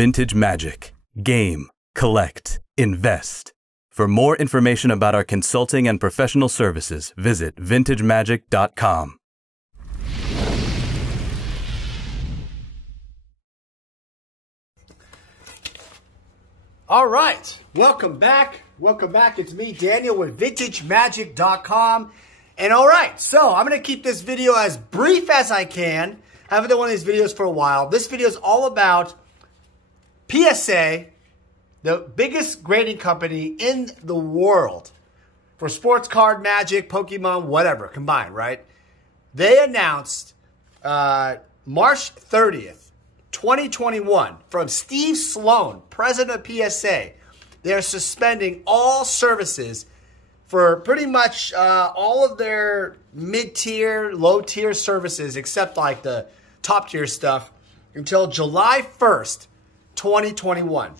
Vintage Magic. Game, collect, invest. For more information about our consulting and professional services, visit vintagemagic.com. All right, welcome back. Welcome back. It's me, Daniel, with vintagemagic.com. And all right, so I'm going to keep this video as brief as I can. I haven't done one of these videos for a while. This video is all about PSA, the biggest grading company in the world for sports card, Magic, Pokemon, whatever, combined, right? They announced March 30th, 2021, from Steve Sloan, president of PSA, they're suspending all services for pretty much all of their mid-tier, low-tier services, except like the top-tier stuff, until July 1st, 2021.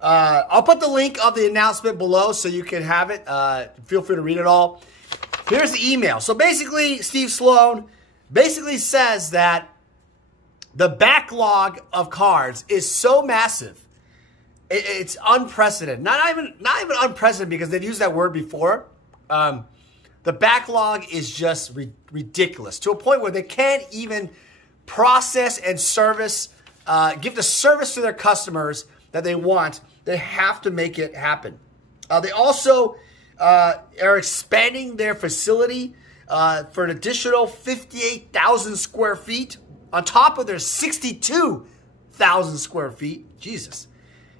I'll put the link of the announcement below so you can have it. Feel free to read it all. Here's the email. So basically, Steve Sloan basically says that the backlog of cards is so massive. It's unprecedented. Not even unprecedented, because they've used that word before. The backlog is just ridiculous, to a point where they can't even process and service, give the service to their customers that they want. They have to make it happen. They also are expanding their facility for an additional 58,000 square feet on top of their 62,000 square feet. Jesus.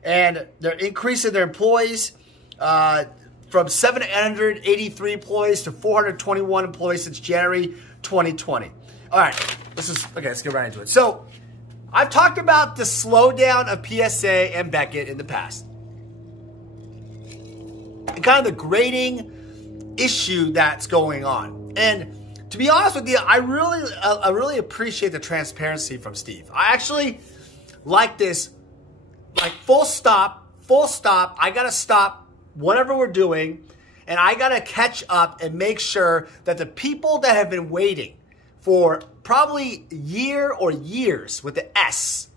And they're increasing their employees from 783 employees to 421 employees since January 2020. All right, let's get right into it. So I've talked about the slowdown of PSA and Beckett in the past, and kind of the grading issue that's going on. And to be honest with you, I really appreciate the transparency from Steve. I actually like this, like full stop. I gotta stop whatever we're doing, and I gotta catch up and make sure that the people that have been waiting for probably a year or years with the S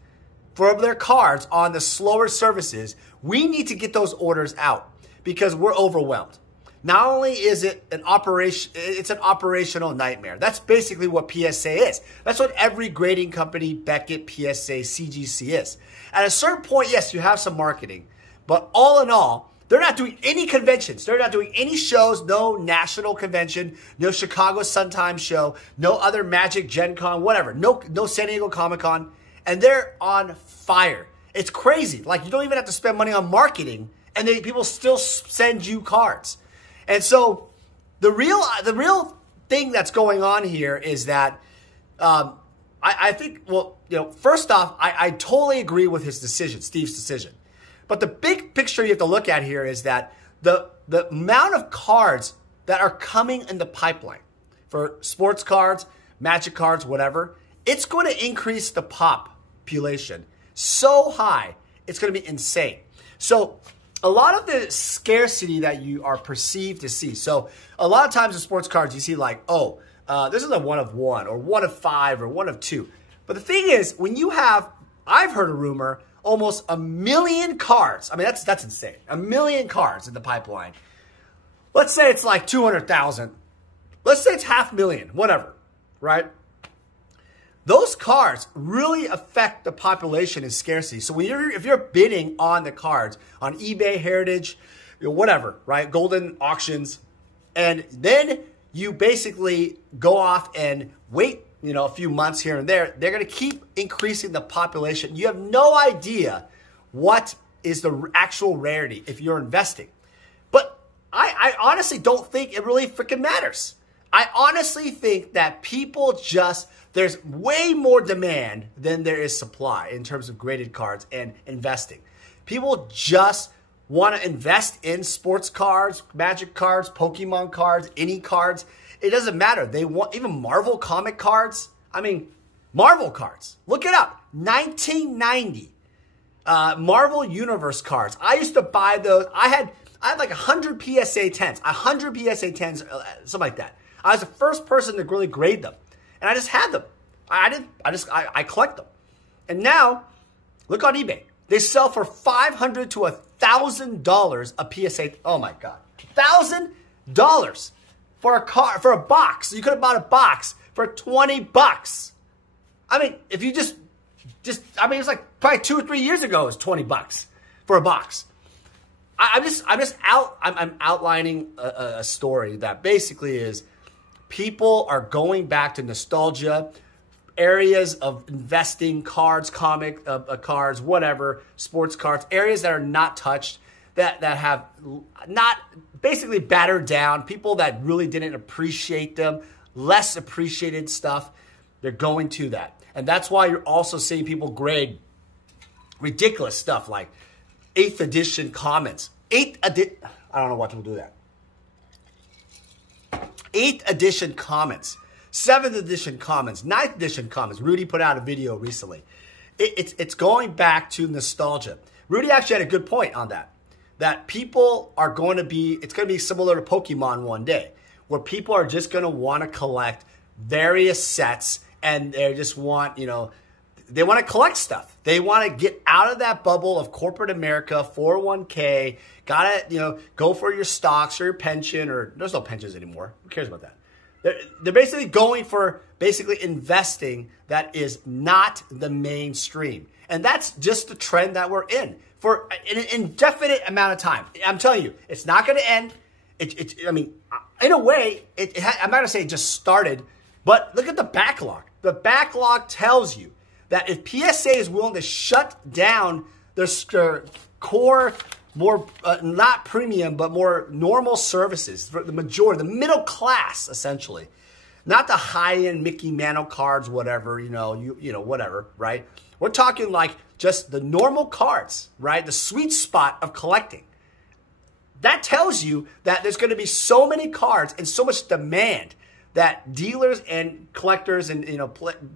for their cards on the slower services, we need to get those orders out, because we're overwhelmed. Not only is it an operation, it's an operational nightmare. That's basically what PSA is. That's what every grading company, Beckett, PSA, CGC is. At a certain point, yes, you have some marketing, but all in all, they're not doing any conventions. They're not doing any shows, no national convention, no Chicago Sun-Times show, no other Magic, Gen Con, whatever, no San Diego Comic-Con, and they're on fire. It's crazy. Like, you don't even have to spend money on marketing, and people still send you cards. And so the real thing that's going on here is that I think, well, first off, I totally agree with his decision, Steve's decision. But the big picture you have to look at here is that the amount of cards that are coming in the pipeline for sports cards, Magic cards, whatever, it's going to increase the population so high, it's going to be insane. So a lot of the scarcity that you are perceived to see. So a lot of times in sports cards, you see like, oh, this is a 1 of 1 or 1 of 5 or 1 of 2. But the thing is, when you have, I've heard a rumor, almost 1 million cards. I mean, that's insane. 1 million cards in the pipeline. Let's say it's like 200,000. Let's say it's 500,000, whatever, right? Those cards really affect the population in scarcity. So if you're bidding on the cards on eBay, Heritage, whatever, right? Golden auctions, and then you basically go off and wait, a few months here and there, they're going to keep increasing the population. You have no idea what is the actual rarity if you're investing. But I honestly don't think it really freaking matters. I honestly think that people there's way more demand than there is supply in terms of graded cards and investing. People just want to invest in sports cards, Magic cards, Pokemon cards, any cards. It doesn't matter. They want even Marvel comic cards. I mean, Marvel cards. Look it up. 1990 Marvel Universe cards. I used to buy those. I had like 100 PSA 10s. 100 PSA 10s, something like that. I was the first person to really grade them. And I just had them. I collect them. And now, look on eBay. They sell for $500 to $1,000 a PSA. Oh my God, $1,000 for a car, for a box. You could have bought a box for 20 bucks. I mean, if you I mean, it's like probably 2 or 3 years ago, it was 20 bucks for a box. I'm outlining a story that basically is people are going back to nostalgia, areas of investing, cards, cards, whatever, sports cards, areas that are not touched, that have not basically battered down, people that really didn't appreciate them, less appreciated stuff, they're going to that. And that's why you're also seeing people grade ridiculous stuff like 8th edition comments. I don't know why people do that. 8th edition comments, 7th edition comments, 9th edition comments. Rudy put out a video recently. It's going back to nostalgia. Rudy actually had a good point on that. That people are going to be, it's going to be similar to Pokemon one day, where people are just going to want to collect various sets, and they just want, they want to collect stuff. They want to get out of that bubble of corporate America, 401k, gotta, go for your stocks or your pension, or there's no pensions anymore. Who cares about that? They're basically going for investing that is not the mainstream. And that's just the trend that we're in for an indefinite amount of time. I'm telling you, it's not going to end. I mean, in a way, I'm not going to say it just started, but look at the backlog. The backlog tells you that if PSA is willing to shut down their core, more, not premium, but more normal services for the majority, the middle class, essentially, not the high-end Mickey Mantle cards, whatever, whatever, right? We're talking like just the normal cards, right? The sweet spot of collecting. That tells you that there's going to be so many cards and so much demand that dealers and collectors and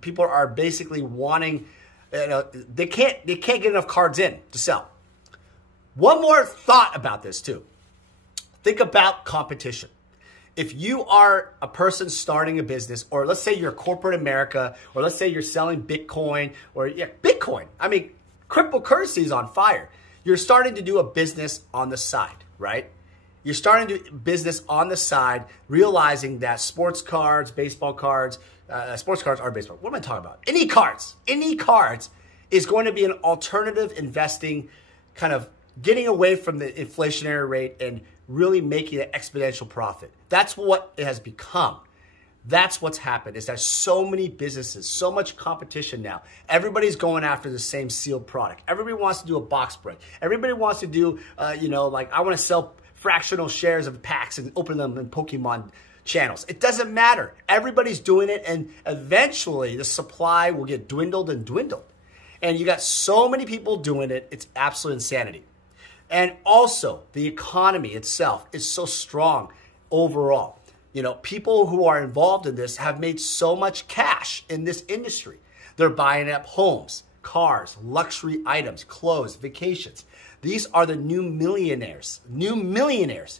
people are basically wanting, they can't get enough cards in to sell. One more thought about this too. Think about competition. If you are a person starting a business, or let's say you're corporate America, or let's say you're selling Bitcoin, or Bitcoin. I mean, cryptocurrency is on fire. You're starting to do a business on the side, right? You're starting to do business on the side, realizing that sports cards, baseball cards, sports cards are baseball. What am I talking about? Any cards is going to be an alternative investing, kind of getting away from the inflationary rate and really making an exponential profit. That's what it has become. That's what's happened, is there's so many businesses, so much competition now. Everybody's going after the same sealed product. Everybody wants to do a box break. Everybody wants to do, like I want to sell fractional shares of packs and open them in Pokemon channels. It doesn't matter. Everybody's doing it, and eventually the supply will get dwindled and dwindled. And you got so many people doing it, it's absolute insanity. And also, the economy itself is so strong overall. People who are involved in this have made so much cash in this industry. They're buying up homes, cars, luxury items, clothes, vacations. These are the new millionaires. New millionaires.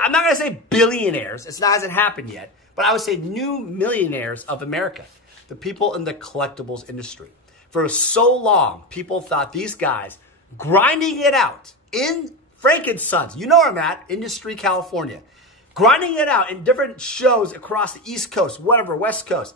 I'm not going to say billionaires. It hasn't happened yet. But I would say new millionaires of America. The people in the collectibles industry. For so long, people thought these guys grinding it out in Frankensons. You know where I'm at, Industry, California. Grinding it out in different shows across the East Coast, whatever, West Coast,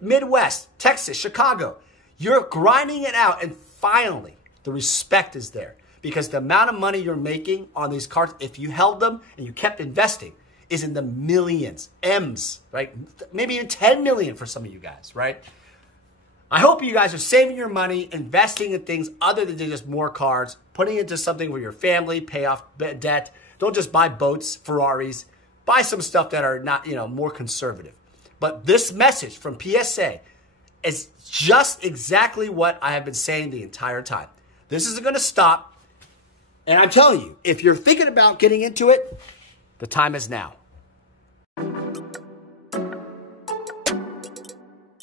Midwest, Texas, Chicago. You're grinding it out, and finally, the respect is there. Because the amount of money you're making on these cards, if you held them and you kept investing, is in the millions, M's, right? Maybe even 10 million for some of you guys, right? I hope you guys are saving your money, investing in things other than just more cards, putting it into something where your family, pay off debt. Don't just buy boats, Ferraris. Buy some stuff that are not, more conservative. But this message from PSA is just exactly what I have been saying the entire time. This isn't going to stop. And I'm telling you, if you're thinking about getting into it, the time is now.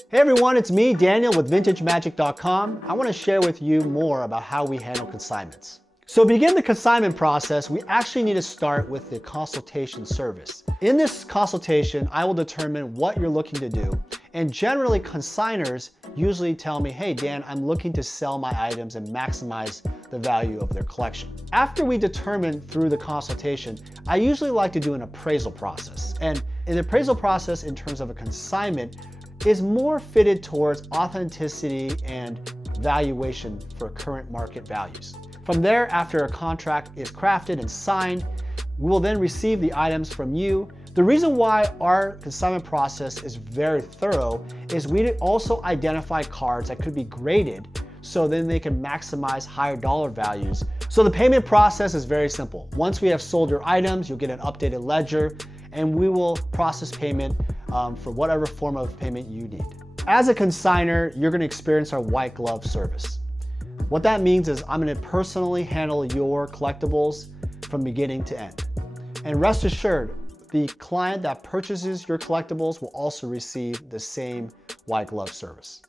Hey everyone, it's me, Daniel with VintageMagic.com. I want to share with you more about how we handle consignments. So to begin the consignment process, we actually need to start with the consultation service. In this consultation, I will determine what you're looking to do. And generally, consigners usually tell me, hey Dan, I'm looking to sell my items and maximize the value of their collection. After we determine through the consultation, I usually like to do an appraisal process. And an appraisal process in terms of a consignment is more fitted towards authenticity and valuation for current market values. From there, after a contract is crafted and signed, we will then receive the items from you. The reason why our consignment process is very thorough is we also identify cards that could be graded so then they can maximize higher dollar values. So the payment process is very simple. Once we have sold your items, you'll get an updated ledger and we will process payment for whatever form of payment you need. As a consignor, you're gonna experience our white glove service. What that means is I'm gonna personally handle your collectibles from beginning to end. And rest assured, the client that purchases your collectibles will also receive the same white glove service.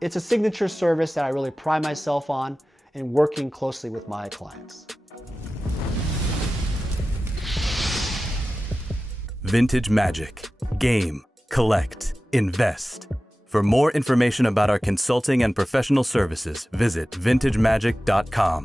It's a signature service that I really pride myself on in working closely with my clients. Vintage Magic. Game, collect, invest. For more information about our consulting and professional services, visit vintagemagic.com.